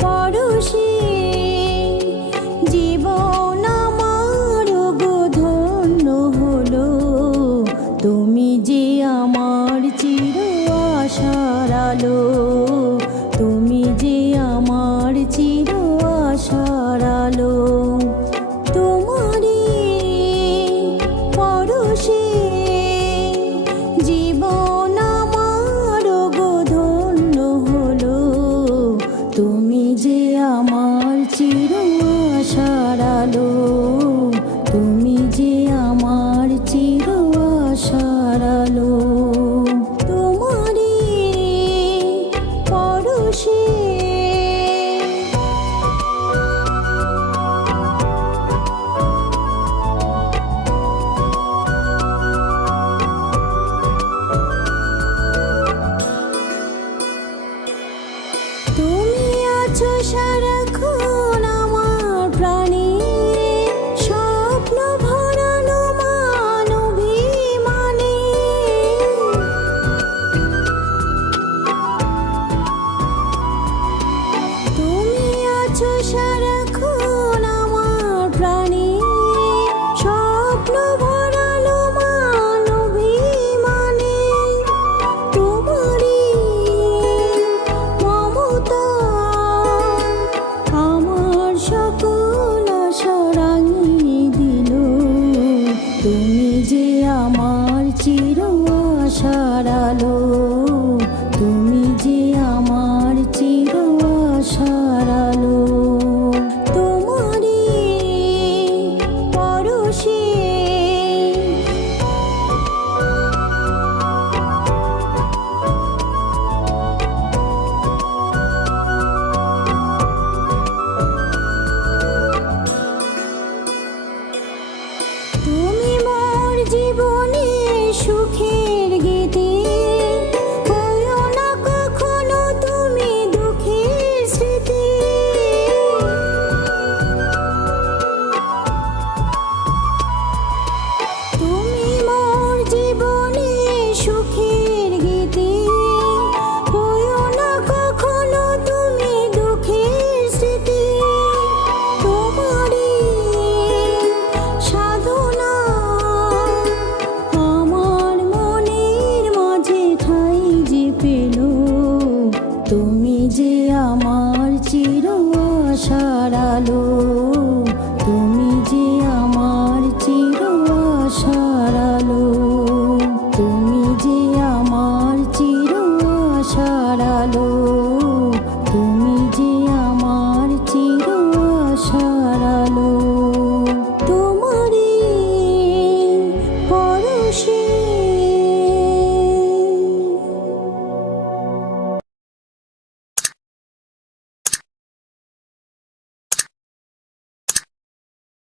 পরশী জীবন আমার হলো। তুমি যে আমার চির আশার আলো। তুমি চির আশার আলো আশার আলো